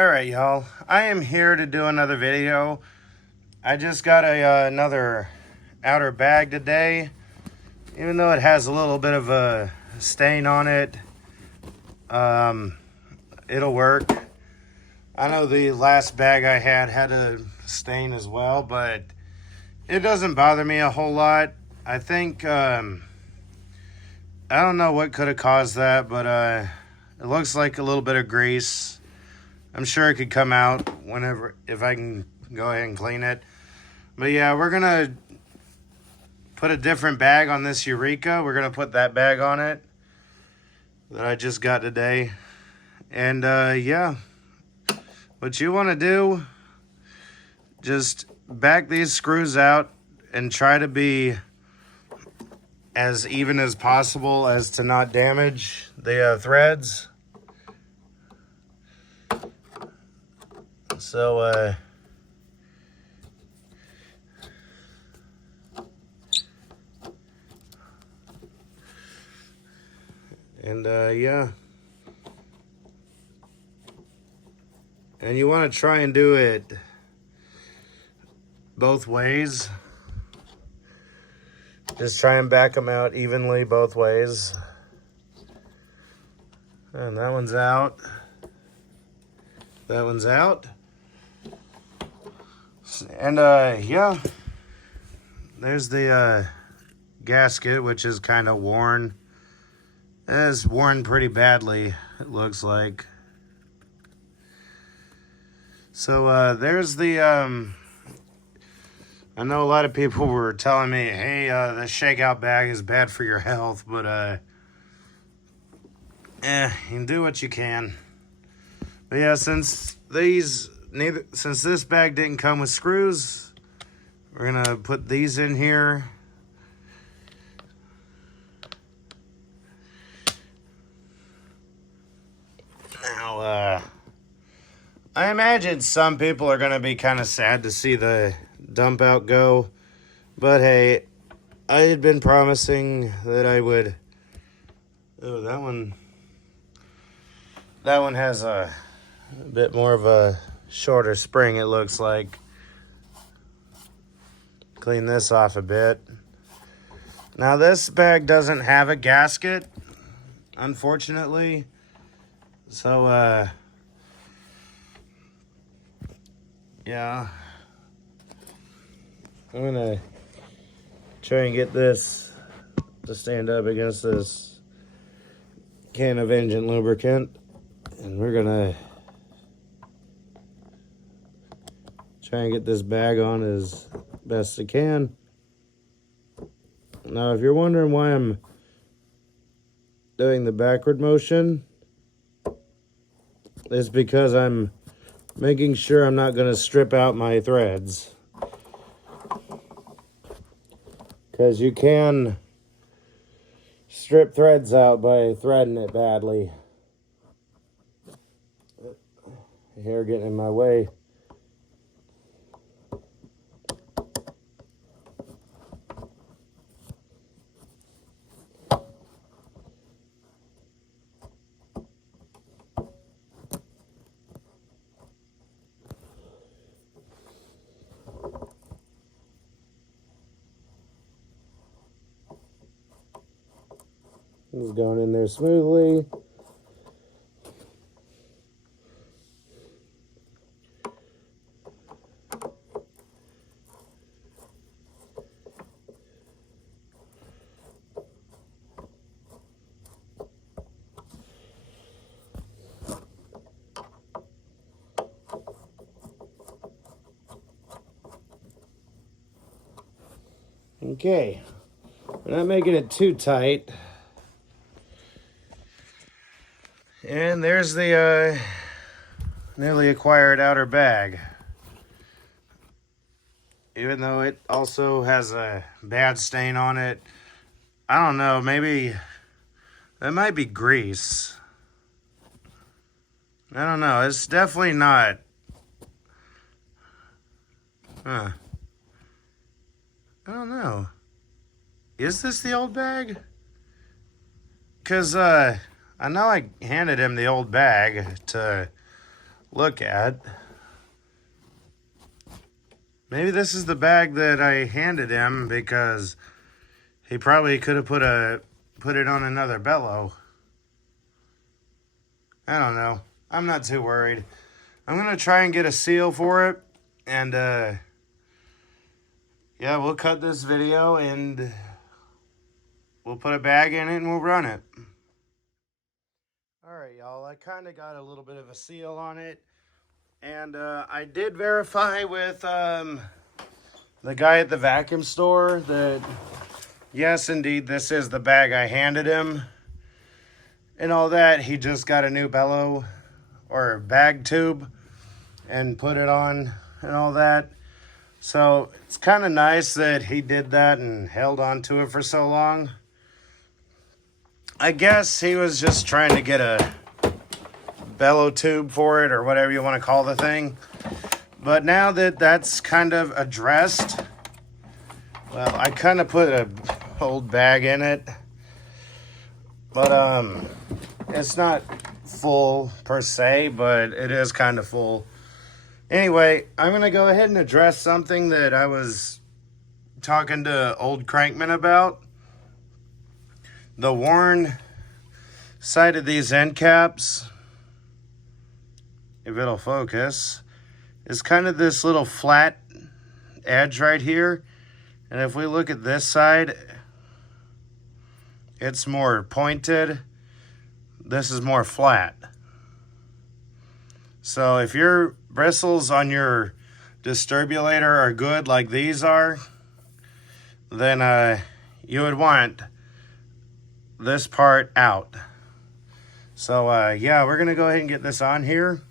Alright, y'all. I am here to do another video. I just got another outer bag today. Even though it has a little bit of a stain on it, it'll work. I know the last bag I had a stain as well, but it doesn't bother me a whole lot. I think, I don't know what could have caused that, but it looks like a little bit of grease. I'm sure it could come out whenever, if I can go ahead and clean it. But yeah, we're going to put a different bag on this Eureka. We're going to put that bag on it that I just got today. And yeah, what you want to do, just back these screws out and try to be as even as possible as to not damage the threads. So, yeah. And you want to try and do it both ways. Just try and back them out evenly both ways. And that one's out. That one's out. And yeah, there's the gasket, which is kind of worn. It is worn pretty badly, it looks like. So there's the I know a lot of people were telling me, hey, the shakeout bag is bad for your health, but you can do what you can. But yeah, since this bag didn't come with screws, we're gonna put these in here. Now, I imagine some people are gonna be kind of sad to see the dump out go, but hey, I had been promising that I would. Oh, that one has a bit more of a shorter spring, it looks like. Clean this off a bit. Now this bag doesn't have a gasket, unfortunately. So yeah, I'm gonna try and get this to stand up against this can of engine lubricant, and we're gonna try and get this bag on as best I can. Now, if you're wondering why I'm doing the backward motion, it's because I'm making sure I'm not going to strip out my threads. Because you can strip threads out by threading it badly. Hair getting in my way. It's going in there smoothly. Okay, we're not making it too tight. And there's the newly acquired outer bag. Even though it also has a bad stain on it, I don't know, maybe that might be grease. I don't know, it's definitely not. I don't know. Is this the old bag? Because I know I handed him the old bag to look at. Maybe this is the bag that I handed him, because he probably could have put it on another bellow. I don't know. I'm not too worried. I'm going to try and get a seal for it. And, yeah, we'll cut this video and we'll put a bag in it and we'll run it. All right, y'all. I kind of got a little bit of a seal on it. And I did verify with the guy at the vacuum store that, yes, indeed, this is the bag I handed him. And all that. He just got a new bellow or bag tube and put it on and all that. So it's kind of nice that he did that and held on to it for so long. I guess he was just trying to get a bellow tube for it, or whatever you want to call the thing. But now that that's kind of addressed, well, I kind of put a old bag in it. But it's not full per se, but it is kind of full. Anyway, I'm going to go ahead and address something that I was talking to old Crankman about. The worn side of these end caps, if it'll focus, is kind of this little flat edge right here. And if we look at this side, it's more pointed. This is more flat. So if your bristles on your distribulator are good like these are, then you would want this part out. So yeah, we're gonna go ahead and get this on here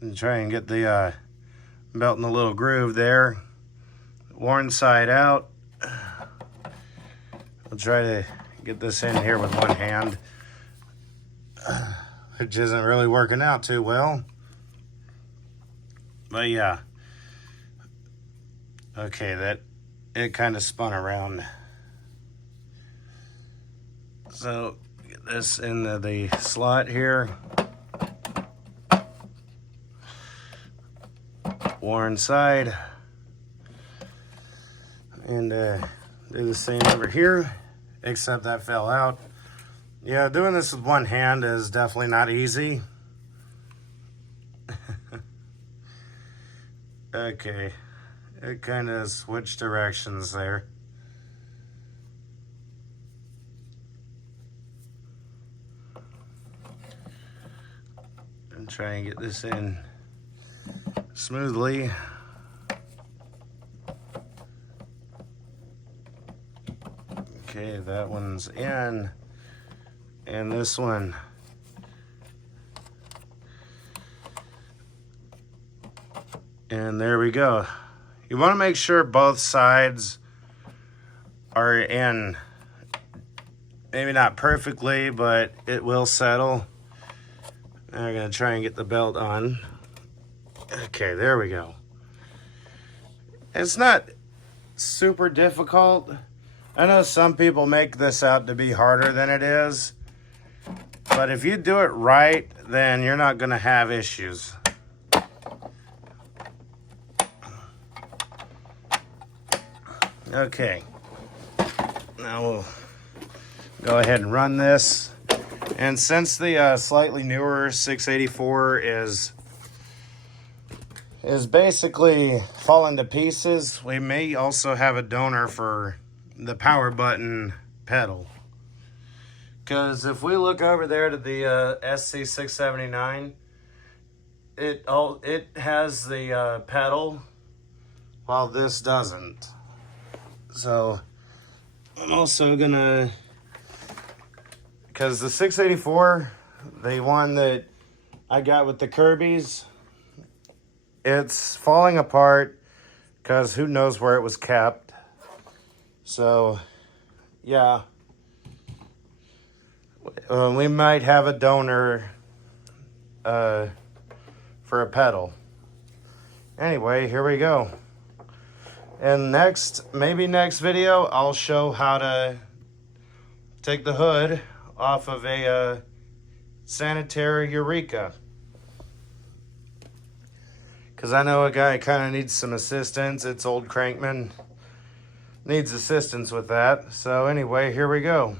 and try and get the belt in the little groove there. Worn side out. I'll try to get this in here with one hand, which isn't really working out too well. But yeah. Okay, it kind of spun around. So get this into the slot here. Worn side. And do the same over here, except that fell out. Yeah, doing this with one hand is definitely not easy. Okay, it kind of switched directions there. And try and get this in smoothly. Okay, that one's in, and this one. And there we go. You want to make sure both sides are in, maybe not perfectly, but it will settle. Now I'm going to try and get the belt on. Okay, there we go. It's not super difficult. I know some people make this out to be harder than it is, but if you do it right, then you're not going to have issues. Okay, now we'll go ahead and run this. And since the slightly newer 684 is basically falling to pieces, we may also have a donor for the power button pedal. Because if we look over there to the SC679, it has the pedal, while this doesn't. So I'm also gonna, because the 684, the one that I got with the Kirby's, it's falling apart because who knows where it was kept. So yeah, we might have a donor for a pedal. Anyway, here we go. And maybe next video, I'll show how to take the hood off of a sanitary EUREKA. because I know a guy kind of needs some assistance. It's old Crankman. Needs assistance with that. So anyway, here we go.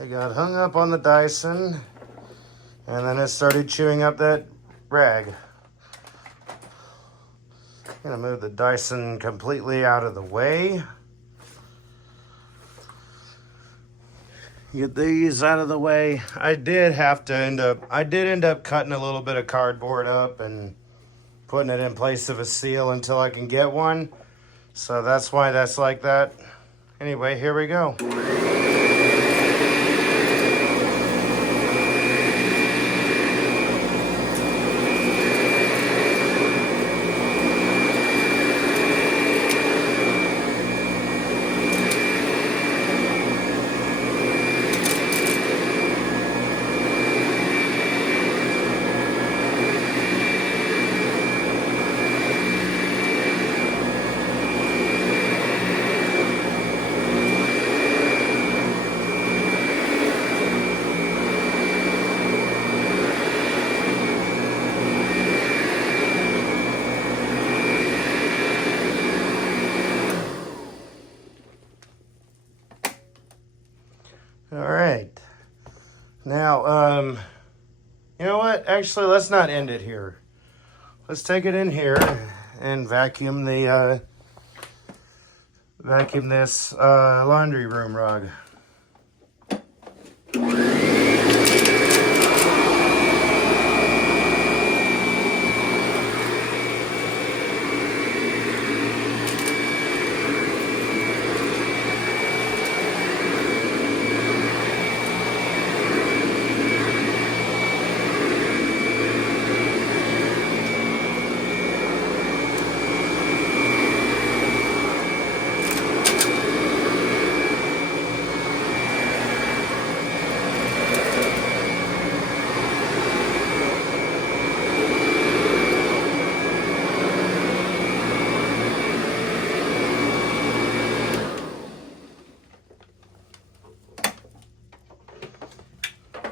I got hung up on the Dyson, and then it started chewing up that rag. I'm gonna move the Dyson completely out of the way. Get these out of the way. I did end up cutting a little bit of cardboard up and putting it in place of a seal until I can get one. So that's why that's like that. Anyway, here we go. All right. Now, you know what? Actually, let's not end it here. Let's take it in here and vacuum this laundry room rug.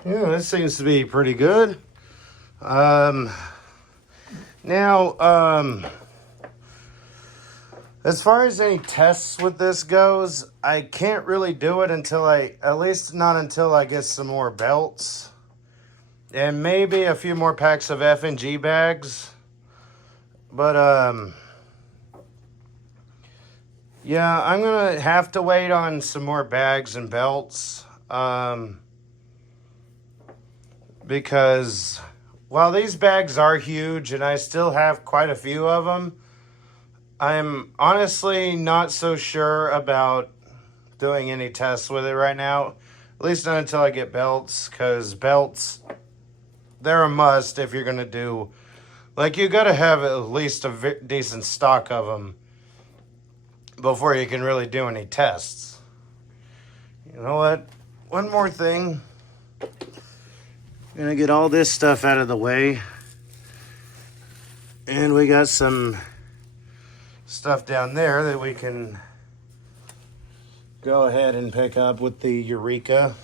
Yeah, this seems to be pretty good. Now, as far as any tests with this goes, I can't really do it at least not until I get some more belts. And maybe a few more packs of F&G bags. But, yeah, I'm going to have to wait on some more bags and belts. Because while these bags are huge and I still have quite a few of them, I'm honestly not so sure about doing any tests with it right now. At least not until I get belts, because belts, they're a must if you're going to do, like, you got to have at least a decent stock of them before you can really do any tests. You know what? One more thing. I'm gonna get all this stuff out of the way. And we got some stuff down there that we can go ahead and pick up with the Eureka.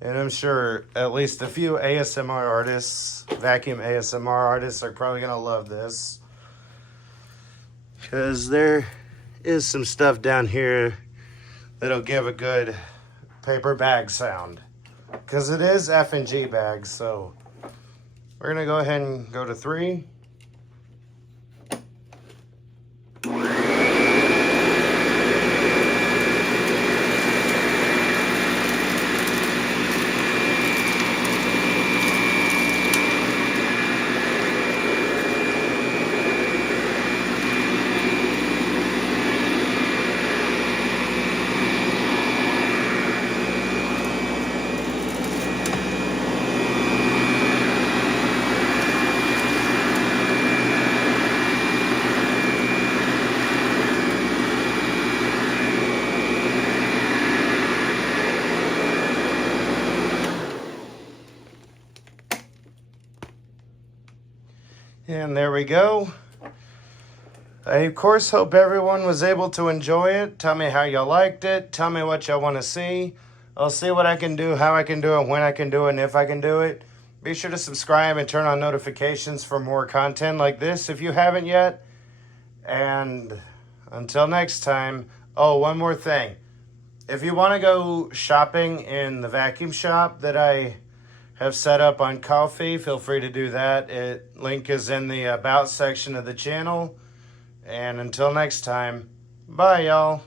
And I'm sure at least a few ASMR artists, vacuum ASMR artists, are probably gonna love this. Because there is some stuff down here that'll give a good paper bag sound. Because it is F&G bags, so we're going to go ahead and go to 3. And there we go. I, of course, hope everyone was able to enjoy it. Tell me how y'all liked it. Tell me what y'all want to see. I'll see what I can do, how I can do it, when I can do it, and if I can do it. Be sure to subscribe and turn on notifications for more content like this if you haven't yet. And until next time. Oh, one more thing. If you want to go shopping in the vacuum shop that I have set up on Ko-fi, feel free to do that. Link is in the About section of the channel. And until next time, bye, y'all.